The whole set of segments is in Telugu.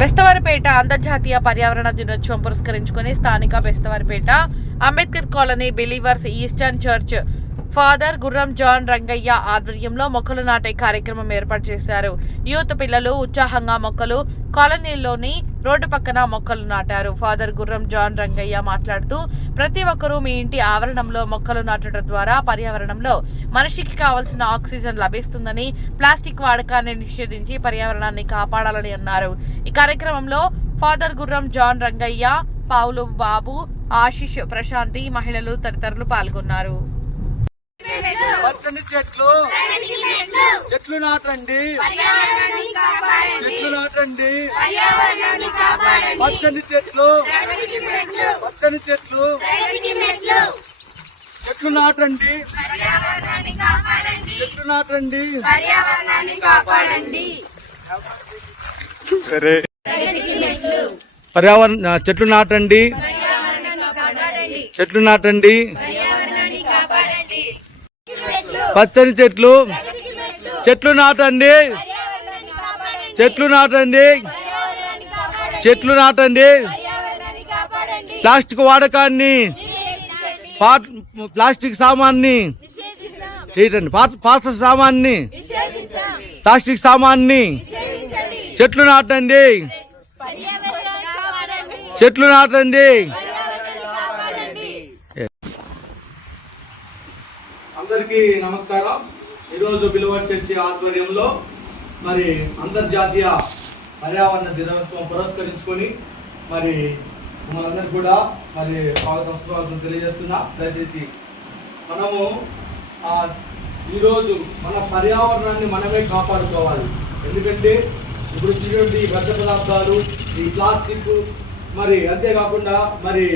బెస్తవారిపేట అంతర్జాతీయ పర్యావరణ దినోత్సవం పురస్కరించుకుని స్థానిక Bestavaripeta Ambedkar colony believers eastern church father Gurram John Rangaiah ఆధ్వర్యంలో మొక్కలు నాటే కార్యక్రమం ఏర్పాటు చేశారు. యూత్ పిల్లలు ఉత్సాహంగా మొక్కలు కాలనీలోని రోడ్డు పక్కన మొక్కలు నాటారు. ఫాదర్ గుర్రం జాన్ రంగయ్య మాట్లాడుతూ ప్రతి ఒక్కరూ మీ ఇంటి ఆవరణంలో మొక్కలు నాటడం ద్వారా పర్యావరణంలో మనిషికి కావలసిన ఆక్సిజన్ లభిస్తుందని ప్లాస్టిక్ వాడకాన్ని నిషేధించి పర్యావరణాన్ని కాపాడాలని అన్నారు. ఈ కార్యక్రమంలో ఫాదర్ గుర్రం జాన్ రంగయ్య పావులు బాబు ఆశిష్ ప్రశాంతి మహిళలు తదితరులు పాల్గొన్నారు. చెట్లు. చెట్లు నాటండి. నాటండి పచ్చని చెట్లు. పచ్చని చెట్లు. చెట్లు నాటండి. చెట్లు నాటండి. పర్యావరణ చెట్లు నాటండి. చెట్లు నాటండి. పచ్చని చెట్లు. చెట్లు నాటండి. చెట్లు నాటండి. చెట్లు నాటండి. ప్లాస్టిక్ వాడకాన్ని ప్లాస్టిక్ సామాన్ని చేయటండి పాత సామాన్ని ప్లాస్టిక్ సామాన్ని చెట్లు నాటండి. చెట్లు నాటండి. అందరికీ నమస్కారం. ఈరోజు బిలువర్ చర్చి ఆధ్వర్యంలో మరి అంతర్జాతీయ పర్యావరణ దినోత్సవం పురస్కరించుకొని మరి మనందరికీ కూడా మరి స్వాగతం స్వాగతం తెలియజేస్తున్నా. దయచేసి మనము ఈరోజు మన పర్యావరణాన్ని మనమే కాపాడుకోవాలి. ఎందుకంటే ఇప్పుడు వచ్చినటువంటి ఈ వ్యర్థ పదార్థాలు ఈ ప్లాస్టిక్ మరి అంతేకాకుండా మరి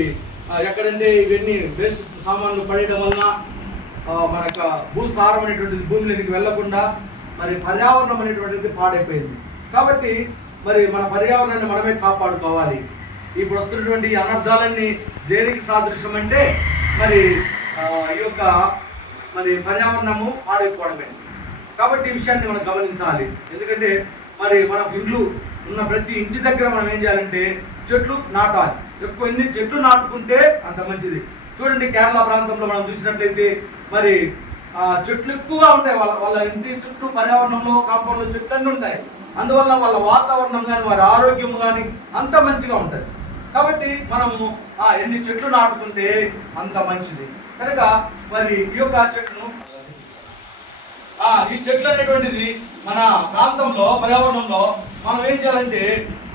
ఎక్కడంటే ఇవన్నీ వేస్ట్ సామాన్లు పడేయడం వలన మన యొక్క భూసారం అనేటువంటిది భూమిలోకి వెళ్ళకుండా మరి పర్యావరణం అనేటువంటిది పాడైపోయింది. కాబట్టి మరి మన పర్యావరణాన్ని మనమే కాపాడుకోవాలి. ఇప్పుడు వస్తున్నటువంటి అనర్థాలన్నీ దేనికి సాదృశ్యం అంటే మరి ఈ యొక్క మరి పర్యావరణము పాడైపోవడమే. కాబట్టి ఈ విషయాన్ని మనం గమనించాలి. ఎందుకంటే మరి మన ఇండ్లు ఉన్న ప్రతి ఇంటి దగ్గర మనం ఏం చేయాలంటే చెట్లు నాటాలి. ఎక్కువ ఎన్ని చెట్లు నాటుకుంటే అంత మంచిది. చూడండి కేరళ ప్రాంతంలో మనం చూసినట్లయితే మరి చెట్లు ఎక్కువగా ఉంటాయి. వాళ్ళ వాళ్ళ ఇంటి చుట్టూ పర్యావరణంలో కాంపౌండ్లో చెట్లు అన్నీ ఉంటాయి. అందువల్ల వాళ్ళ వాతావరణం కానీ వారి ఆరోగ్యం కానీ అంత మంచిగా ఉంటుంది. కాబట్టి మనము ఆ, ఎన్ని చెట్లు నాటుకుంటే అంత మంచిది. కనుక మరి ఈ యొక్క చెట్లను ఈ చెట్లు అనేటువంటిది మన ప్రాంతంలో పర్యావరణంలో మనం ఏం చేయాలంటే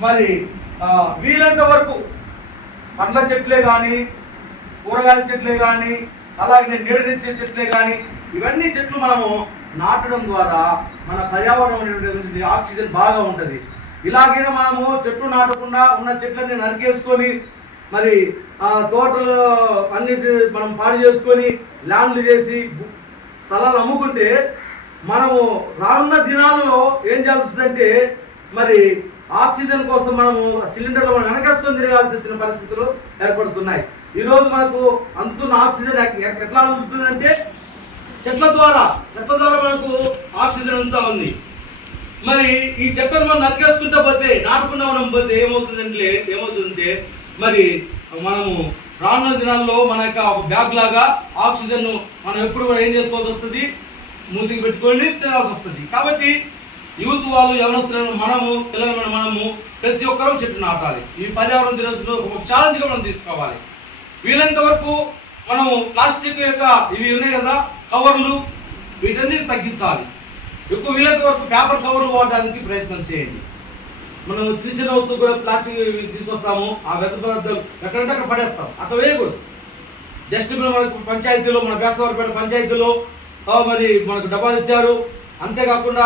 మరి వీలంత వరకు పండ్ల చెట్లే కానీ కూరగాయల చెట్లే కానీ అలాగే నీడనిచ్చే చెట్లే కానీ ఇవన్నీ చెట్లు మనము నాటడం ద్వారా మన పర్యావరణం అనేటువంటి ఆక్సిజన్ బాగా ఉంటుంది. ఇలాగైనా మనము చెట్లు నాటకుండా ఉన్న చెట్లన్నీ నరికేసుకొని మరి ఆ తోటలు అన్నిటి మనం పాడు చేసుకొని ల్యాండ్లు చేసి స్థలాలు అమ్ముకుంటే మనము రానున్న దినాలలో ఏం చేయాల్సిందంటే మరి ఆక్సిజన్ కోసం మనము సిలిండర్లు మనం వెనకేసుకొని తిరగాల్సి వచ్చిన పరిస్థితులు ఏర్పడుతున్నాయి. ఈరోజు మనకు అందుతున్న ఆక్సిజన్ ఎక్- ఎట్లా అందుతుందంటే చెట్ల ద్వారా చెట్ల ద్వారా మనకు ఆక్సిజన్ అంతా ఉంది. మరి ఈ చెట్లను మనం నరికేసుకుంటే పోతే నాటకుండా మనం పోతే ఏమవుతుందంటే ఏమవుతుందంటే మరి మనము రానున్న దినాల్లో మన యొక్క ఒక బ్యాగ్ లాగా ఆక్సిజన్ మనం ఎప్పుడు కూడా ఏం చేసుకోవాల్సి వస్తుంది? ముందుకు పెట్టుకొని తినాల్సి వస్తుంది. కాబట్టి యూత్ వాళ్ళు యవనస్తులను మనము పిల్లలమైన మనము ప్రతి ఒక్కరూ చెట్టు నాటాలి. ఈ పర్యావరణ దినోత్సవం ఒక ఛాలెంజ్గా మనం తీసుకోవాలి. వీలంత వరకు మనము ప్లాస్టిక్ యొక్క ఇవి ఉన్నాయి కదా కవర్లు వీటన్నిటిని తగ్గించాలి. ఎక్కువ వీలైతే వరకు పేపర్ కవర్లు వాడడానికి ప్రయత్నం చేయండి. మనం చిన్న చిన్న వస్తువు కూడా ప్లాస్టిక్ తీసుకొస్తాము. ఆ వ్యర్థ పదార్థాలు ఎక్కడంటే అక్కడ పడేస్తాం. అక్కడ వేయకూడదు. డస్ట్బిన్ మనకు పంచాయతీలో మన బేస్తవారిపేట పంచాయతీలో మరి మనకు డబ్బాలు ఇచ్చారు. అంతేకాకుండా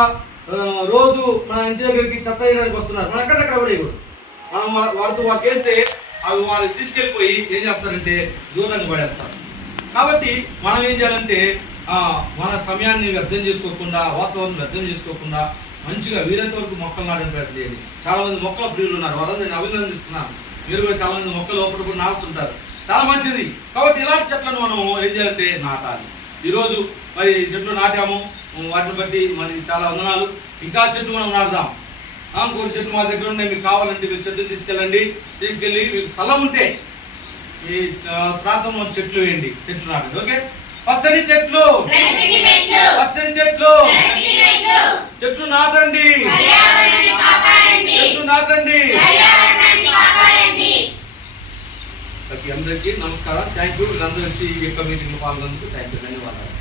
రోజు మన ఇంటి దగ్గరికి చెత్త వేయడానికి వస్తున్నారు. మనం ఎక్కడెక్కడ పడేయకూడదు. మనం వాళ్ళతో వారితో వాళ్ళకి వేస్తే అవి వాళ్ళు తీసుకెళ్ళిపోయి ఏం చేస్తారంటే దూరంగా పడేస్తారు. కాబట్టి మనం ఏం చేయాలంటే మన సమయాన్ని వ్యర్థం చేసుకోకుండా వాతావరణం వ్యర్థం చేసుకోకుండా మంచిగా వీలైనంత వరకు మొక్కలు నాడని ప్రయత్నం చేయండి. చాలామంది మొక్కల ప్రియులు ఉన్నారు. వాళ్ళందరినీ అభినందిస్తున్నాను. మీరు కూడా చాలామంది మొక్కలు అప్పుడప్పుడు నాటుతుంటారు. చాలా మంచిది. కాబట్టి ఇలాంటి చెట్లను మనం ఏం చేయాలంటే నాటాలి. ఈరోజు మరి చెట్లు నాటాము. వాటిని బట్టి మనకి చాలా వందనాలు. ఇంకా చెట్లు మనం నాటుదాం. ఆ, ఇంకోటి చెట్లు మా దగ్గర ఉన్నాయి. మీకు కావాలంటే మీరు చెట్లు తీసుకెళ్ళండి. తీసుకెళ్ళి మీకు స్థలం ఉంటే ఈ ప్రాంతంలో చెట్లు వేయండి. చెట్లు నాటండి. ఓకే? పచ్చని చెట్లు. పచ్చని చెట్లు. చెట్లు. నాటండి. చెట్లు నాటండి. అందరికీ నమస్కారం. థ్యాంక్ యూ వీళ్ళందరూ వచ్చి ఈ యొక్క మీటింగ్లో పాల్గొన్నందుకు థ్యాంక్ యూ ధన్యవాదాలు.